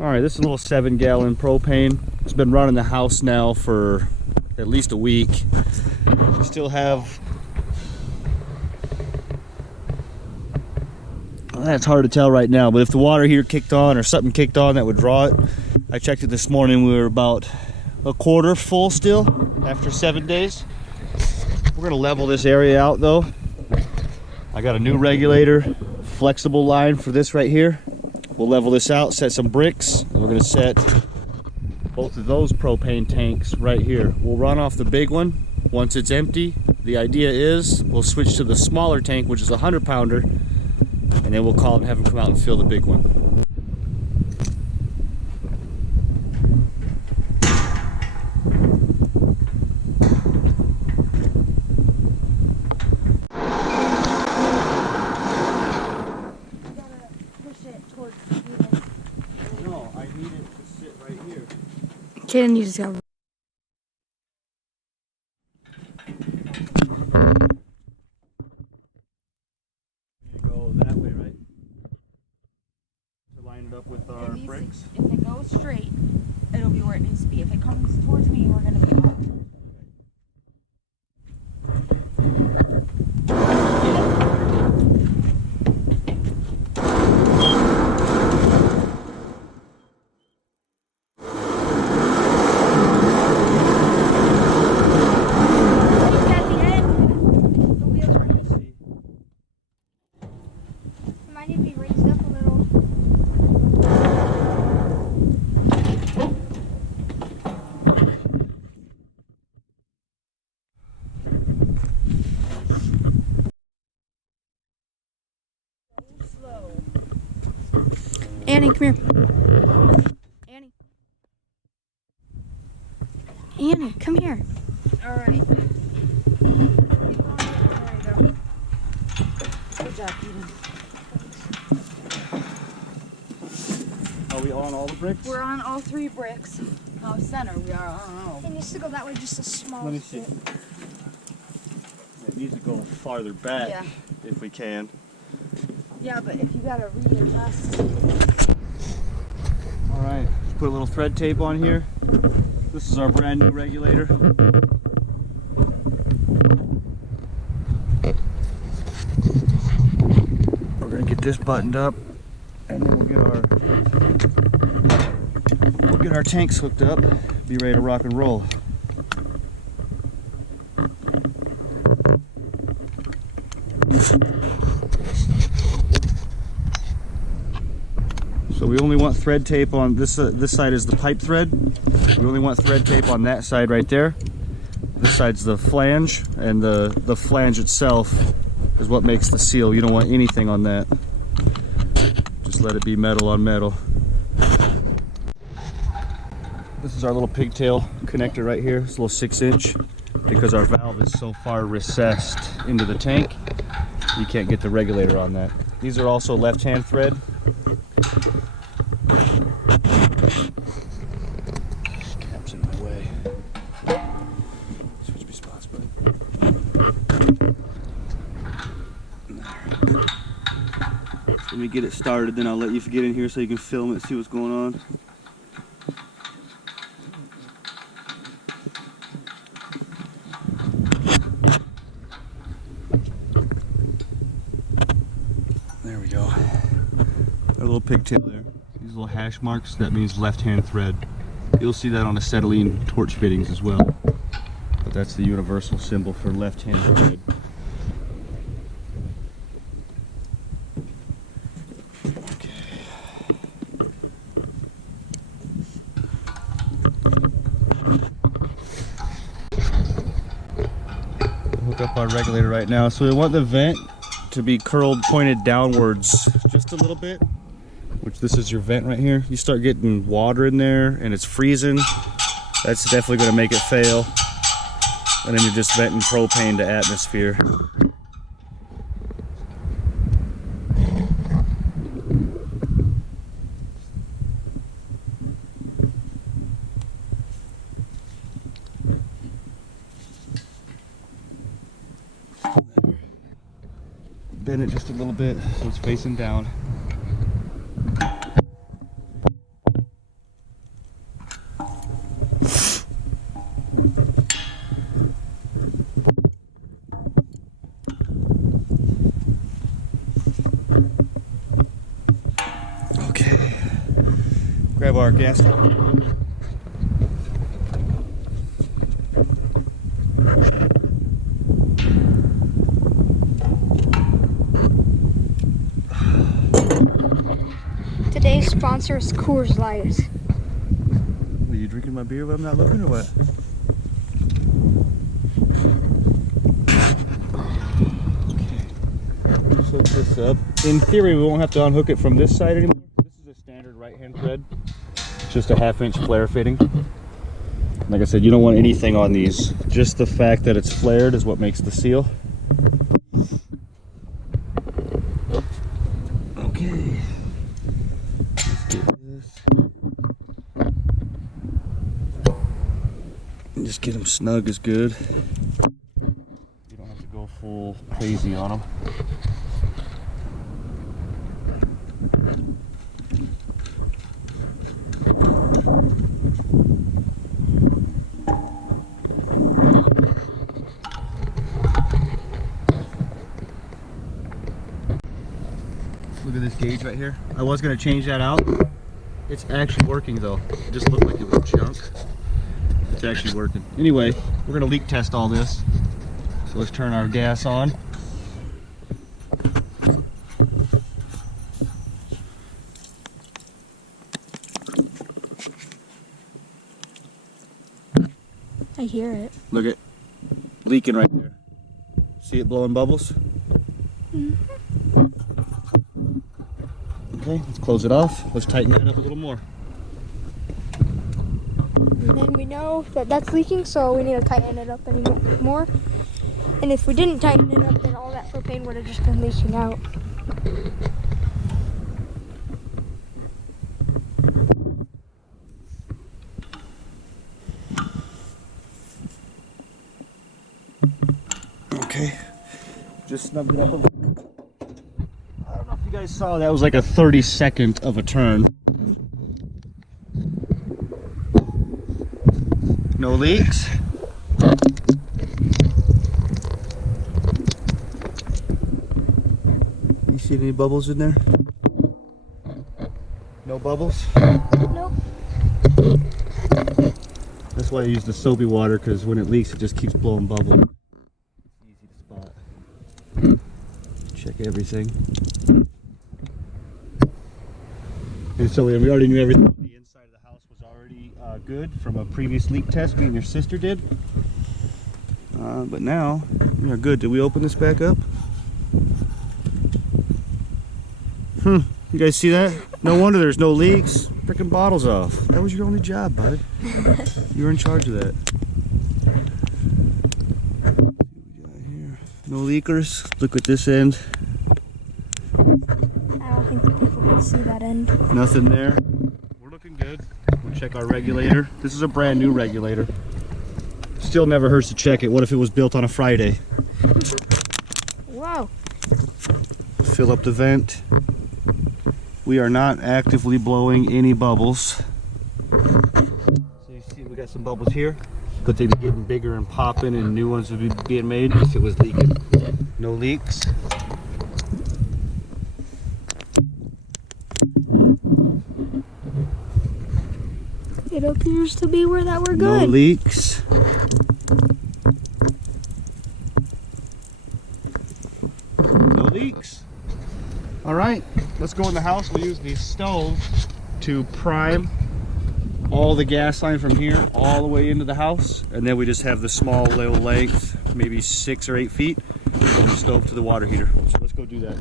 All right, this is a little 7-gallon propane. It's been running the house now for at least a week. We still have, well, that's hard to tell right now, but if the water heater kicked on or something kicked on that would draw it. I checked it this morning, we were about a quarter full still after 7 days. We're gonna level this area out though. I got a new regulator, flexible line for this right here. We'll level this out, set some bricks, and we're gonna set both of those propane tanks right here. We'll run off the big one once it's empty. The idea is we'll switch to the smaller tank, which is a 100-pounder, and then we'll call it and have them come out and fill the big one. No, I need it to sit right here. Kaden, you just got. Go that way, right? To line it up with our bricks. If it goes straight, it'll be where it needs to be. If it comes towards me, we're gonna be off. Annie, come here. Annie. Annie, come here. All right. Keep going. There you go. Good job, Eden. Are we on all the bricks? We're on all 3 bricks. How center we are, I don't know. It needs to go that way just a small Let me see. bit. It needs to go farther back Yeah. if we can. Yeah, but if you gotta readjust. All right, let's put a little thread tape on here. This is our brand new regulator. We're gonna get this buttoned up, and then we'll get our tanks hooked up, be ready to rock and roll. So we only want thread tape on this side is the pipe thread. We only want thread tape on that side right there. This side's the flange, and the flange itself is what makes the seal. You don't want anything on that. Just let it be metal on metal. This is our little pigtail connector right here. It's a little 6-inch because our valve is so far recessed into the tank. You can't get the regulator on that. These are also left-hand thread. Cap's in my way. Switch me spots, bud. Let me get it started, then I'll let you get in here so you can film it, see what's going on. There we go. Got a little pigtail there. These little hash marks, that means left-hand thread. You'll see that on acetylene torch fittings as well. But that's the universal symbol for left-hand thread. Hook up our regulator right now. So we want the vent to be curled, pointed downwards just a little bit, which this is your vent right here. You start getting water in there and it's freezing, that's definitely going to make it fail. And then you're just venting propane to atmosphere. Bend it just a little bit so it's facing down. Grab our gas tank. Today's sponsor is Coors Light. Are you drinking my beer when I'm not looking or what? Okay. Let's hook this up. In theory, we won't have to unhook it from this side anymore. This is a standard right-hand thread. Just a 1/2-inch flare fitting. Like I said, you don't want anything on these. Just the fact that it's flared is what makes the seal. Okay. Let's get this. And just get them snug is good. You don't have to go full crazy on them. Look at this gauge right here. I was going to change that out. It's actually working though. It just looked like it was junk. It's actually working. Anyway, we're going to leak test all this. So let's turn our gas on. I hear it. Look at leaking right there. See it blowing bubbles? Okay, let's close it off. Let's tighten that up a little more. And then we know that that's leaking, so we need to tighten it up any more. And if we didn't tighten it up, then all that propane would have just been leaking out. Okay, just snugged it up a little. I don't know if you guys saw that was like a 32nd of a turn. No leaks. You see any bubbles in there? No bubbles? Nope. That's why I use the soapy water, because when it leaks it just keeps blowing bubbles. It's easy to spot. Check everything. And so we already knew everything on the inside of the house was already good from a previous leak test me and your sister did. But now we are good. Did we open this back up? You guys see that? No wonder there's no leaks. Freaking bottles off. That was your only job, bud. You were in charge of that. What we got here? No leakers. Look at this end. I don't think the people can see that end. Nothing there. We're looking good. We'll check our regulator. This is a brand new regulator. Still never hurts to check it. What if it was built on a Friday? Wow. Fill up the vent. We are not actively blowing any bubbles. So you see we got some bubbles here. Good thing they're getting bigger and popping and new ones would be being made if it was leaking. No leaks. It appears to be where that we're No good. leaks. No leaks. All right, let's go in the house. We'll use the stove to prime all the gas line from here all the way into the house, and then we just have the small little length, maybe 6 or 8 feet, from the stove to the water heater. So let's go do that.